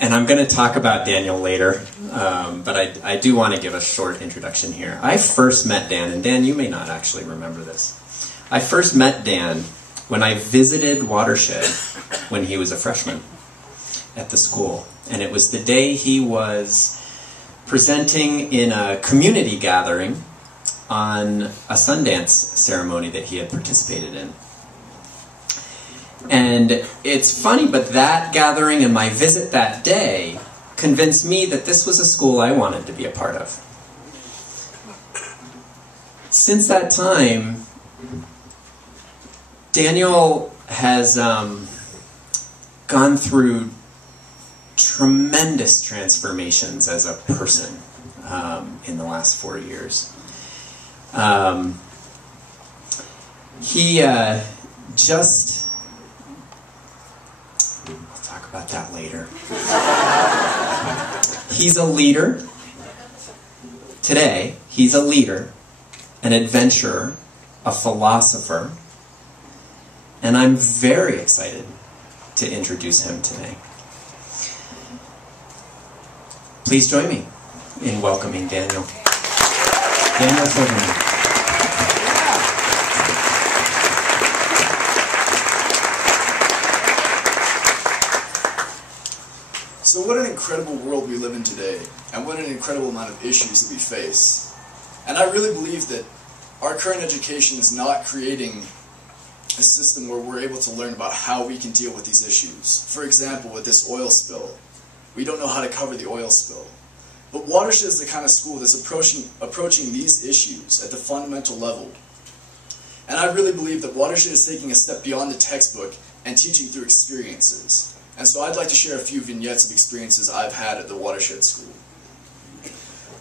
And I'm going to talk about Daniel later, but I do want to give a short introduction here. I first met Dan, and Dan, you may not actually remember this. I first met Dan when I visited Watershed when he was a freshman at the school. And it was the day he was presenting in a community gathering on a Sundance ceremony that he had participated in. And it's funny, but that gathering and my visit that day convinced me that this was a school I wanted to be a part of. Since that time, Daniel has gone through tremendous transformations as a person in the last 4 years. He just... I'll talk about that later. He's a leader. Today, he's a leader, an adventurer, a philosopher, and I'm very excited to introduce him today. Please join me in welcoming Daniel. Daniel Silverman. So what an incredible world we live in today, and what an incredible amount of issues that we face. And I really believe that our current education is not creating a system where we're able to learn about how we can deal with these issues. For example, with this oil spill, we don't know how to cover the oil spill. But Watershed is the kind of school that's approaching these issues at the fundamental level. And I really believe that Watershed is taking a step beyond the textbook and teaching through experiences. And so I'd like to share a few vignettes of experiences I've had at the Watershed School.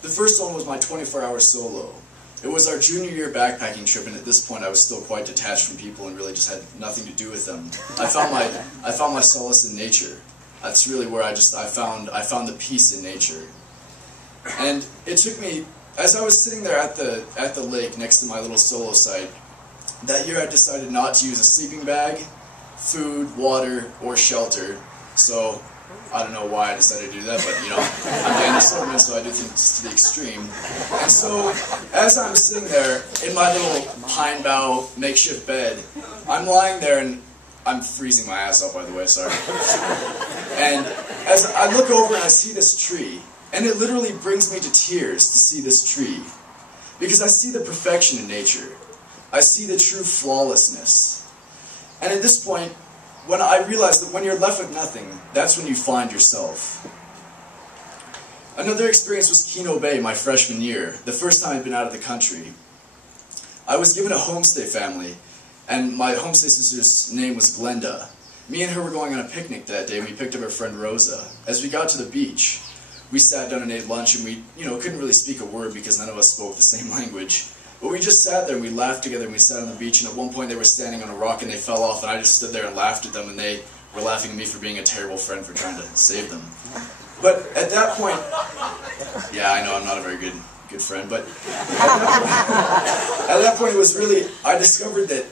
The first one was my 24-hour solo. It was our junior year backpacking trip, and at this point I was still quite detached from people and really just had nothing to do with them. I found my solace in nature. That's really where I found the peace in nature. And it took me, as I was sitting there at the lake next to my little solo site, that year I decided not to use a sleeping bag, food, water, or shelter. So I don't know why I decided to do that, but you know, I'm Daniel Silverman, so I do things to the extreme. And so as I'm sitting there in my little pine bough makeshift bed, I'm lying there and I'm freezing my ass off, by the way, sorry. And as I look over and I see this tree, and it literally brings me to tears to see this tree. Because I see the perfection in nature. I see the true flawlessness. And at this point, when I realized that when you're left with nothing, that's when you find yourself. Another experience was Keno Bay my freshman year, the first time I'd been out of the country. I was given a homestay family, and my homestay sister's name was Glenda. Me and her were going on a picnic that day, and we picked up our friend Rosa. As we got to the beach, we sat down and ate lunch, and we, couldn't really speak a word because none of us spoke the same language. But we just sat there and we laughed together and we sat on the beach, and at one point they were standing on a rock and they fell off, and I just stood there and laughed at them, and they were laughing at me for being a terrible friend for trying to save them. But at that point, yeah, I know I'm not a very good friend, but at that point it was really, I discovered that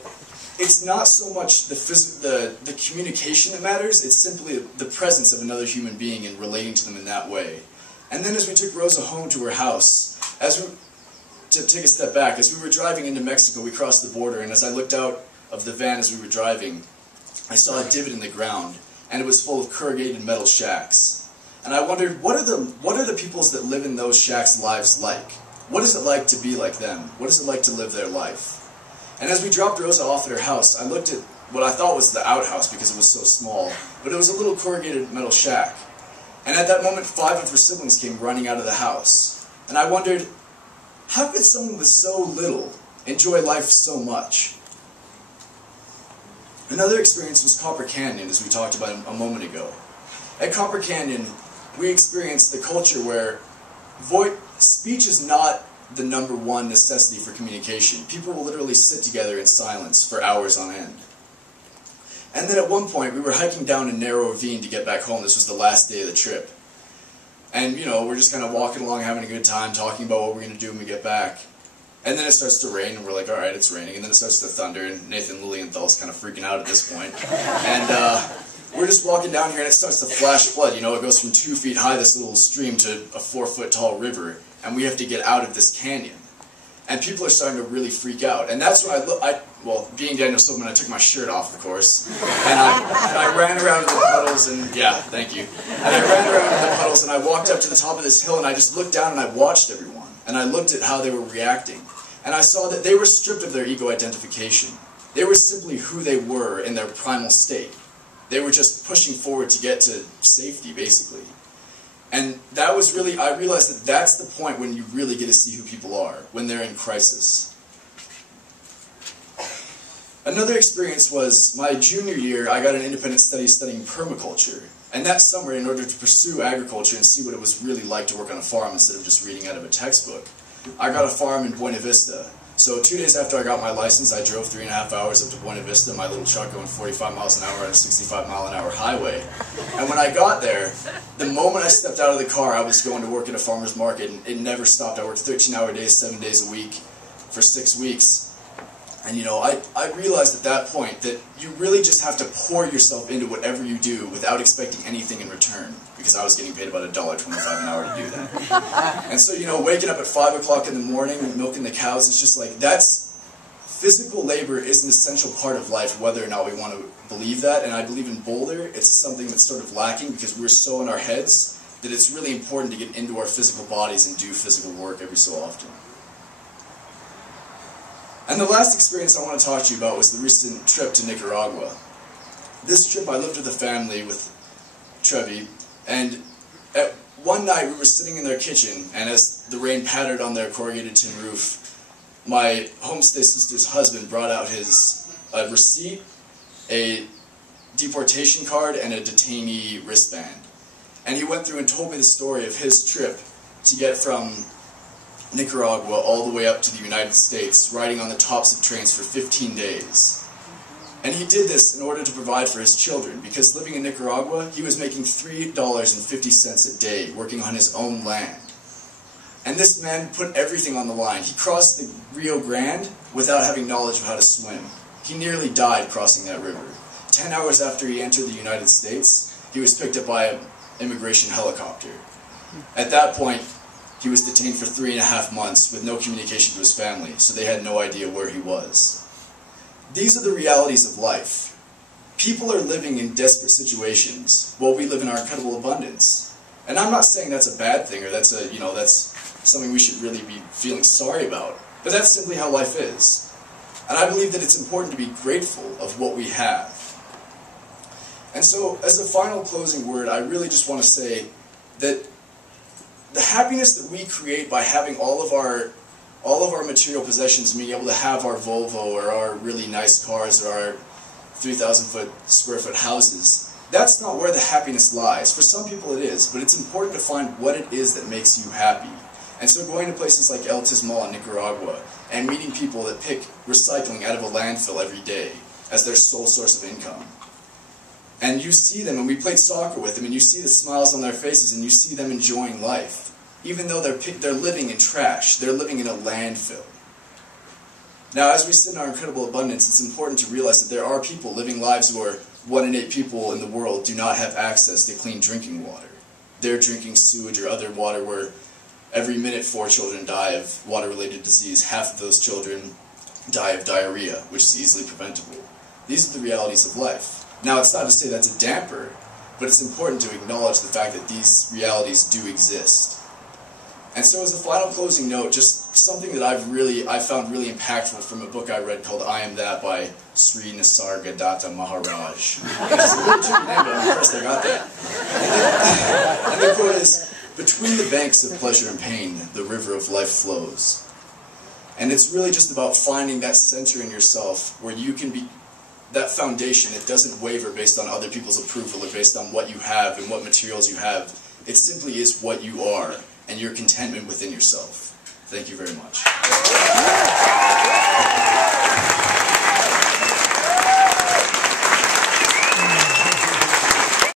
it's not so much the communication that matters, it's simply the presence of another human being and relating to them in that way. And then as we took Rosa home to her house, to take a step back, as we were driving into Mexico, we crossed the border, and as I looked out of the van as we were driving, I saw a divot in the ground, and it was full of corrugated metal shacks. And I wondered, what are the peoples that live in those shacks' lives like? What is it like to be like them? What is it like to live their life? And as we dropped Rosa off at her house, I looked at what I thought was the outhouse because it was so small, but it was a little corrugated metal shack. And at that moment, 5 of her siblings came running out of the house. And I wondered, how could someone with so little enjoy life so much? Another experience was Copper Canyon, as we talked about a moment ago. At Copper Canyon, we experienced the culture where speech is not the #1 necessity for communication. People will literally sit together in silence for hours on end. And then at one point, we were hiking down a narrow ravine to get back home. This was the last day of the trip. And, we're just kind of walking along, having a good time, talking about what we're going to do when we get back. And then it starts to rain, and we're like, all right, it's raining. And then it starts to thunder, and Nathan Lilienthal's kind of freaking out at this point. And we're just walking down here and it starts to flash flood. You know, it goes from 2 feet high, this little stream, to a 4-foot tall river, and we have to get out of this canyon. And people are starting to really freak out. And that's when well, being Daniel Silverman, I took my shirt off, of course, and I ran around in the puddles, and yeah, thank you. And I ran around in the puddles, and I walked up to the top of this hill, and I just looked down and I watched everyone, and I looked at how they were reacting. And I saw that they were stripped of their ego identification. They were simply who they were in their primal state. They were just pushing forward to get to safety, basically. And that was really, I realized that that's the point when you really get to see who people are, when they're in crisis. Another experience was my junior year, I got an independent study studying permaculture. And that summer, in order to pursue agriculture and see what it was really like to work on a farm instead of just reading out of a textbook, I got a farm in Buena Vista. So 2 days after I got my license, I drove 3.5 hours up to Buena Vista, my little truck going 45 miles an hour on a 65-mile-an-hour highway. And when I got there, the moment I stepped out of the car, I was going to work at a farmer's market, and it never stopped. I worked 13-hour days, 7 days a week, for 6 weeks. And you know, I realized at that point that you really just have to pour yourself into whatever you do without expecting anything in return, because I was getting paid about $1.25 an hour to do that. And so, you know, waking up at 5 o'clock in the morning and milking the cows, it's just like, physical labor is an essential part of life, whether or not we want to believe that. And I believe in Boulder, it's something that's sort of lacking because we're so in our heads that it's really important to get into our physical bodies and do physical work every so often. And the last experience I want to talk to you about was the recent trip to Nicaragua. This trip I lived with a family, with Trevi, and one night we were sitting in their kitchen, and as the rain pattered on their corrugated tin roof, my homestay sister's husband brought out his receipt, a deportation card, and a detainee wristband. And he went through and told me the story of his trip to get from Nicaragua all the way up to the United States, riding on the tops of trains for 15 days. And he did this in order to provide for his children, because living in Nicaragua, he was making $3.50 a day, working on his own land. And this man put everything on the line. He crossed the Rio Grande without having knowledge of how to swim. He nearly died crossing that river. 10 hours after he entered the United States, he was picked up by an immigration helicopter. At that point, he was detained for 3.5 months with no communication to his family, so they had no idea where he was. These are the realities of life. People are living in desperate situations while we live in our incredible abundance. And I'm not saying that's a bad thing or that's something we should really be feeling sorry about, but that's simply how life is. And I believe that it's important to be grateful of what we have. And so, as a final closing word, I really just want to say that the happiness that we create by having all of our material possessions, being able to have our Volvo or our really nice cars or our 3,000 square foot houses, that's not where the happiness lies. For some people it is, but it's important to find what it is that makes you happy. And so going to places like El Tismal in Nicaragua and meeting people that pick recycling out of a landfill every day as their sole source of income. And you see them, and we played soccer with them, and you see the smiles on their faces, and you see them enjoying life. Even though they're living in trash, they're living in a landfill. Now, as we sit in our incredible abundance, it's important to realize that there are people living lives where 1 in 8 people in the world do not have access to clean drinking water. They're drinking sewage or other water where every minute 4 children die of water-related disease. Half of those children die of diarrhea, which is easily preventable. These are the realities of life. Now, it's not to say that's a damper, but it's important to acknowledge the fact that these realities do exist. And so as a final closing note, just something that I found really impactful from a book I read called I Am That by Sri Nisargadatta Maharaj. It's a little tricky name, but I'm impressed I got that. And the quote is, "Between the banks of pleasure and pain, the river of life flows." And it's really just about finding that center in yourself where you can be that foundation. It doesn't waver based on other people's approval or based on what you have and what materials you have. It simply is what you are and your contentment within yourself. Thank you very much.